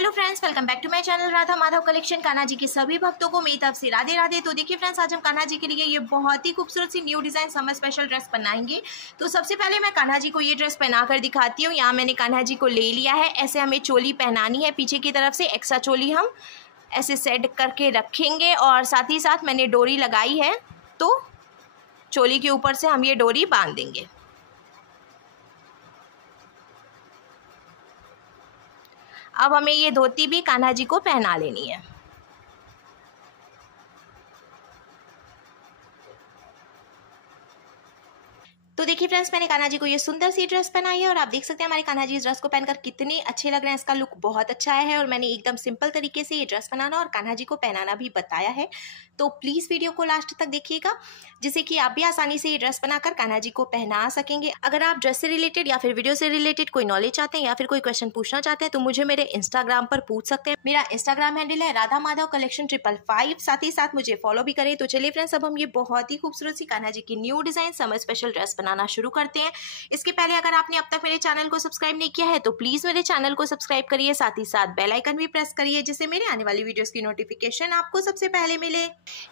Hello friends, welcome back to my channel Radha Madhav collection. Kanha ji के सभी भक्तों को मेरी तरफ से राधे राधे। तो देखिए फ्रेंड्स, आज हम कान्हा जी के लिए ये बहुत ही खूबसूरत सी new design summer special dress बनाएंगे। तो सबसे पहले मैं कान्हा जी को ये ड्रेस पहनाकर दिखाती हूँ। यहाँ मैंने कान्हा जी को ले लिया है। ऐसे हमें चोली पहनानी है, पीछे की तरफ से एक्स्ट्रा चोली हम ऐसे सेट करके रखेंगे और साथ ही साथ मैंने डोरी लगाई है, तो चोली के ऊपर से हम ये डोरी बांध देंगे। अब हमें ये धोती भी कान्हा जी को पहना लेनी है। तो देखिए फ्रेंड्स, मैंने कान्हा जी को ये सुंदर सी ड्रेस पहनाई है और आप देख सकते हैं हमारे कान्हा जी इस ड्रेस को पहनकर कितने अच्छे लग रहे हैं। इसका लुक बहुत अच्छा है और मैंने एकदम सिंपल तरीके से ये ड्रेस बनाना और कान्हा जी को पहनाना भी बताया है। तो प्लीज़ वीडियो को लास्ट तक देखिएगा, जिससे कि आप भी आसानी से ये ड्रेस बनाकर कान्हा जी को पहना सकेंगे। अगर आप ड्रेस से रिलेटेड या फिर वीडियो से रिलेटेड कोई नॉलेज चाहते हैं या फिर कोई क्वेश्चन पूछना चाहते हैं तो मुझे मेरे इंस्टाग्राम पर पूछ सकते हैं। मेरा इंस्टाग्राम हैंडल है राधा माधव कलेक्शन 555। साथ ही साथ मुझे फॉलो भी करें। तो चलिए फ्रेंड्स, अब हम ये बहुत ही खूबसूरत सी कान्हा जी की new design summer special dress बनाना शुरू करते हैं। इसके पहले अगर आपने अब तक मेरे चैनल को सब्सक्राइब नहीं किया है तो प्लीज मेरे चैनल को सब्सक्राइब करिए, साथ ही साथ बेल आइकन भी प्रेस करिए, जिससे मेरे आने वाली वीडियोस की नोटिफिकेशन आपको सबसे पहले मिले।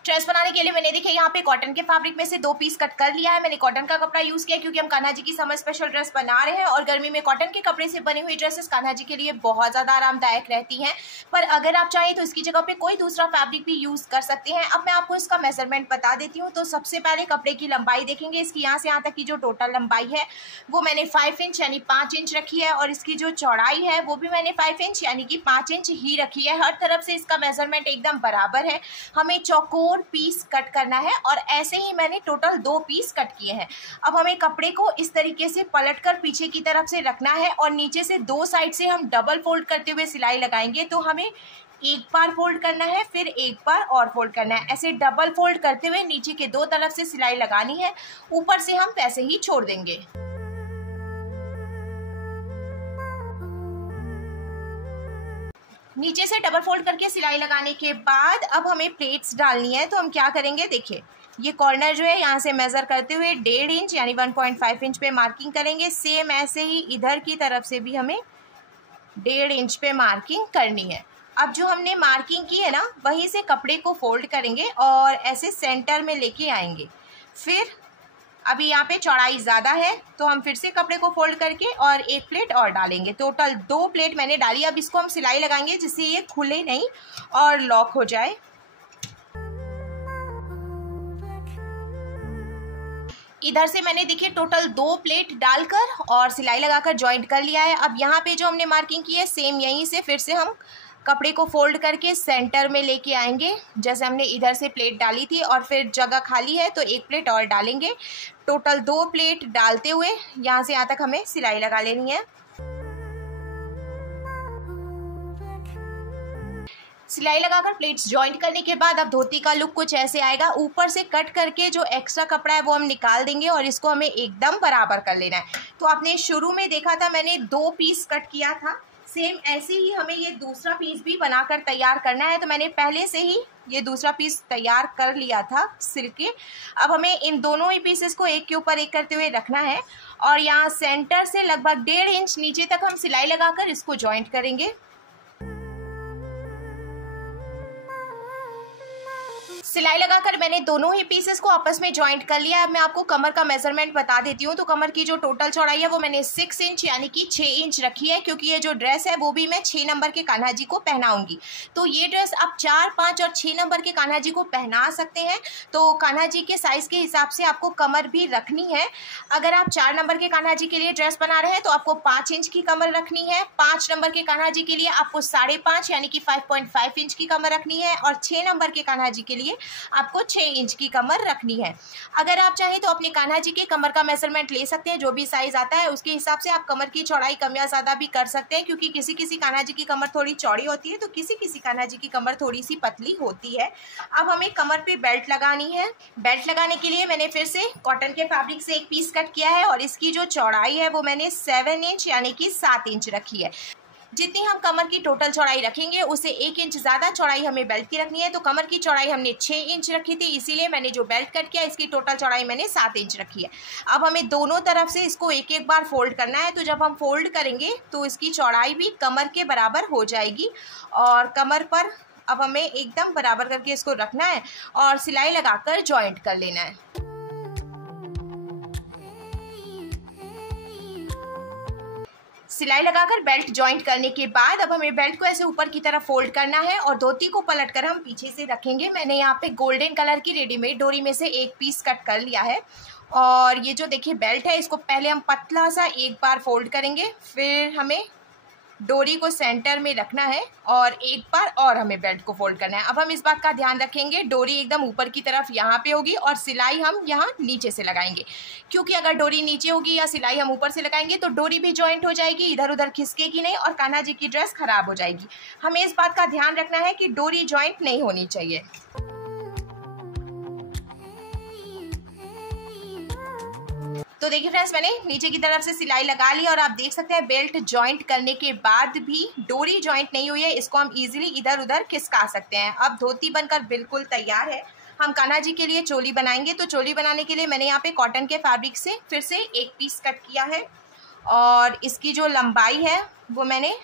ड्रेस बनाने के लिए मैंने देखिए यहाँ पे कॉटन के फैब्रिक में से 2 पीस कट कर लिया है। मैंने कॉटन का कपड़ा यूज किया क्योंकि हम कान्हा जी की समर स्पेशल ड्रेस बना रहे हैं और गर्मी में कॉटन के कपड़े से बनी हुई ड्रेसेस कान्हा जी के लिए बहुत ज्यादा आरामदायक रहती हैं। पर अगर आप चाहें तो इसकी जगह पे कोई दूसरा फैब्रिक भी यूज कर सकते हैं। अब मैं आपको इसका मेजरमेंट बता देती हूँ। तो सबसे पहले कपड़े की लंबाई देखेंगे। इसकी यहाँ से यहाँ तक की जो टोटल लंबाई है वो मैंने 5 इंच यानी 5 इंच रखी है और इसकी जो चौड़ाई है वो भी मैंने 5 इंच यानी कि 5 इंच ही रखी है। हर तरफ से इसका मेजरमेंट एकदम बराबर है। हमें चौकोर पीस कट करना है और ऐसे ही मैंने टोटल 2 पीस कट किए हैं। अब हमें कपड़े को इस तरीके से पलटकर पीछे की तरफ से रखना है और नीचे से 2 साइड से हम डबल फोल्ड करते हुए सिलाई लगाएंगे। तो हमें एक बार फोल्ड करना है, फिर एक बार और फोल्ड करना है। ऐसे डबल फोल्ड करते हुए नीचे के 2 तरफ से सिलाई लगानी है। ऊपर से हम ऐसे ही छोड़ देंगे। नीचे से डबल फोल्ड करके सिलाई लगाने के बाद अब हमें प्लेट्स डालनी है। तो हम क्या करेंगे, देखिए ये कॉर्नर जो है यहाँ से मेजर करते हुए 1.5 इंच यानी 1.5 इंच पे मार्किंग करेंगे। सेम ऐसे ही इधर की तरफ से भी हमें 1.5 इंच पे मार्किंग करनी है। अब जो हमने मार्किंग की है ना, वहीं से कपड़े को फोल्ड करेंगे और ऐसे सेंटर में लेके आएंगे। फिर अभी यहाँ पे चौड़ाई ज़्यादा है तो हम फिर से कपड़े को फोल्ड करके और एक प्लेट और डालेंगे। टोटल 2 प्लेट मैंने डाली। अब इसको हम सिलाई लगाएंगे जिससे ये खुले नहीं और लॉक हो जाए। इधर से मैंने देखिए टोटल 2 प्लेट डालकर और सिलाई लगाकर जॉइंट कर लिया है। अब यहाँ पे जो हमने मार्किंग की है सेम यहीं से फिर से हम कपड़े को फोल्ड करके सेंटर में लेके आएंगे। जैसे हमने इधर से प्लेट डाली थी और फिर जगह खाली है तो एक प्लेट और डालेंगे। टोटल 2 प्लेट डालते हुए यहाँ से यहाँ तक हमें सिलाई लगा लेनी है। सिलाई लगाकर प्लेट्स जॉइंट करने के बाद अब धोती का लुक कुछ ऐसे आएगा। ऊपर से कट करके जो एक्स्ट्रा कपड़ा है वो हम निकाल देंगे और इसको हमें एकदम बराबर कर लेना है। तो आपने शुरू में देखा था मैंने 2 पीस कट किया था, सेम ऐसे ही हमें ये दूसरा पीस भी बनाकर तैयार करना है। तो मैंने पहले से ही ये दूसरा पीस तैयार कर लिया था सिल के। अब हमें इन दोनों ही पीसेस को एक के ऊपर एक करते हुए रखना है और यहाँ सेंटर से लगभग 1.5 इंच नीचे तक हम सिलाई लगाकर इसको जॉइंट करेंगे। सिलाई लगाकर मैंने दोनों ही पीसेस को आपस में जॉइंट कर लिया है। अब मैं आपको कमर का मेजरमेंट बता देती हूँ। तो कमर की जो टोटल चौड़ाई है वो मैंने 6 इंच यानी कि 6 इंच रखी है, क्योंकि ये जो ड्रेस है वो भी मैं 6 नंबर के कान्हा जी को पहनाऊंगी। तो ये ड्रेस आप 4, 5 और 6 नंबर के कान्हा जी को पहना सकते हैं। तो कान्हा जी के साइज के हिसाब से आपको कमर भी रखनी है। अगर आप 4 नंबर के कान्हा जी के लिए ड्रेस बना रहे हैं तो आपको 5 इंच की कमर रखनी है। 5 नंबर के कान्हा जी के लिए आपको 5.5 यानी कि 5.5 इंच की कमर रखनी है और 6 नंबर के कान्हा जी के लिए आपको 6 इंच की कमर रखनी है। अगर आप चाहें तो अपने कान्हा जी के कमर का मेजरमेंट ले सकते हैं। जो भी साइज आता है उसके हिसाब से आप कमर की चौड़ाई कम या ज्यादा भी कर सकते हैं, क्योंकि किसी किसी कान्हा जी की कमर थोड़ी चौड़ी होती है तो किसी किसी कान्हा जी की कमर थोड़ी सी पतली होती है। अब हमें कमर पे बेल्ट लगानी है। बेल्ट लगाने के लिए मैंने फिर से कॉटन के फैब्रिक से एक पीस कट किया है और इसकी जो चौड़ाई है वो मैंने 7 इंच यानी कि 7 इंच रखी है। जितनी हम कमर की टोटल चौड़ाई रखेंगे उससे 1 इंच ज़्यादा चौड़ाई हमें बेल्ट की रखनी है। तो कमर की चौड़ाई हमने 6 इंच रखी थी, इसीलिए मैंने जो बेल्ट कट किया इसकी टोटल चौड़ाई मैंने 7 इंच रखी है। अब हमें दोनों तरफ से इसको एक एक बार फोल्ड करना है। तो जब हम फोल्ड करेंगे तो इसकी चौड़ाई भी कमर के बराबर हो जाएगी और कमर पर अब हमें एकदम बराबर करके इसको रखना है और सिलाई लगाकर जॉइंट कर लेना है। सिलाई लगाकर बेल्ट जॉइंट करने के बाद अब हमें बेल्ट को ऐसे ऊपर की तरफ फोल्ड करना है और धोती को पलटकर हम पीछे से रखेंगे। मैंने यहाँ पे गोल्डन कलर की रेडीमेड डोरी में से एक पीस कट कर लिया है और ये जो देखिए बेल्ट है इसको पहले हम पतला सा एक बार फोल्ड करेंगे, फिर हमें डोरी को सेंटर में रखना है और एक बार और हमें बेल्ट को फोल्ड करना है। अब हम इस बात का ध्यान रखेंगे डोरी एकदम ऊपर की तरफ यहाँ पे होगी और सिलाई हम यहाँ नीचे से लगाएंगे, क्योंकि अगर डोरी नीचे होगी या सिलाई हम ऊपर से लगाएंगे तो डोरी भी जॉइंट हो जाएगी, इधर उधर खिसकेगी नहीं और कान्हा जी की ड्रेस खराब हो जाएगी। हमें इस बात का ध्यान रखना है कि डोरी जॉइंट नहीं होनी चाहिए। तो देखिए फ्रेंड्स, मैंने नीचे की तरफ से सिलाई लगा ली और आप देख सकते हैं बेल्ट जॉइंट करने के बाद भी डोरी जॉइंट नहीं हुई है, इसको हम इजीली इधर उधर खिसका सकते हैं। अब धोती बनकर बिल्कुल तैयार है। हम कान्हा जी के लिए चोली बनाएंगे। तो चोली बनाने के लिए मैंने यहाँ पे कॉटन के फैब्रिक से फिर से एक पीस कट किया है और इसकी जो लंबाई है वो मैंने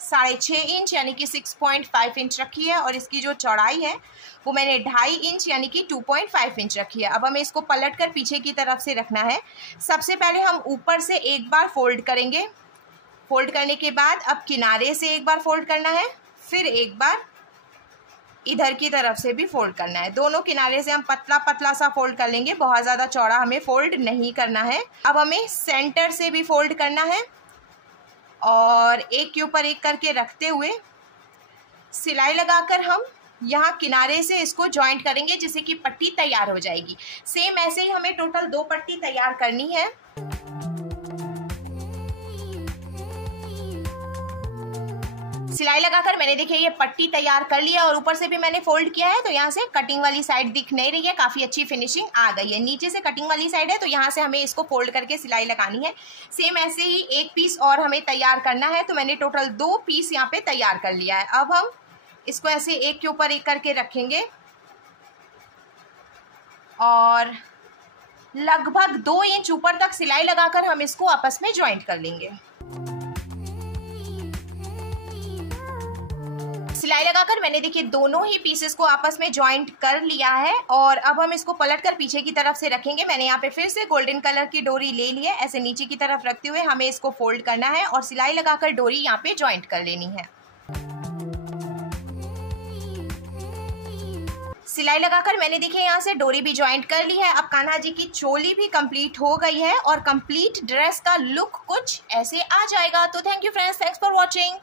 6.5 इंच यानी कि 6.5 इंच रखी है और इसकी जो चौड़ाई है वो मैंने 2.5 इंच यानी कि 2.5 इंच रखी है। अब हमें इसको पलट कर पीछे की तरफ से रखना है। सबसे पहले हम ऊपर से एक बार फोल्ड करेंगे, फोल्ड करने के बाद अब किनारे से एक बार फोल्ड करना है, फिर एक बार इधर की तरफ से भी फोल्ड करना है। दोनों किनारे से हम पतला पतला सा फोल्ड कर लेंगे, बहुत ज़्यादा चौड़ा हमें फोल्ड नहीं करना है। अब हमें सेंटर से भी फोल्ड करना है और एक के ऊपर एक करके रखते हुए सिलाई लगाकर हम यहाँ किनारे से इसको जॉइंट करेंगे जिससे कि पट्टी तैयार हो जाएगी। सेम ऐसे ही हमें टोटल 2 पट्टी तैयार करनी है। सिलाई लगाकर मैंने देखिए ये पट्टी तैयार कर लिया और ऊपर से भी मैंने फोल्ड किया है। तो यहाँ से कटिंग वाली साइड दिख नहीं रही है, काफ़ी अच्छी फिनिशिंग आ गई है। नीचे से कटिंग वाली साइड है तो यहाँ से हमें इसको फोल्ड करके सिलाई लगानी है। सेम ऐसे ही एक पीस और हमें तैयार करना है। तो मैंने टोटल 2 पीस यहाँ पे तैयार कर लिया है। अब हम इसको ऐसे एक के ऊपर एक करके रखेंगे और लगभग 2 इंच ऊपर तक सिलाई लगाकर हम इसको आपस में ज्वाइंट कर लेंगे। सिलाई लगाकर मैंने देखिए दोनों ही पीसेस को आपस में ज्वाइंट कर लिया है और अब हम इसको पलटकर पीछे की तरफ से रखेंगे। मैंने यहाँ पे फिर से गोल्डन कलर की डोरी ले ली है। ऐसे नीचे की तरफ रखते हुए हमें इसको फोल्ड करना है और सिलाई लगाकर डोरी यहाँ पे ज्वाइंट कर लेनी है। सिलाई लगाकर मैंने देखिए यहाँ से डोरी भी ज्वाइंट कर ली है। अब कान्हा जी की चोली भी कंप्लीट हो गई है और कंप्लीट ड्रेस का लुक कुछ ऐसे आ जाएगा। तो thank you friends, thanks for watching.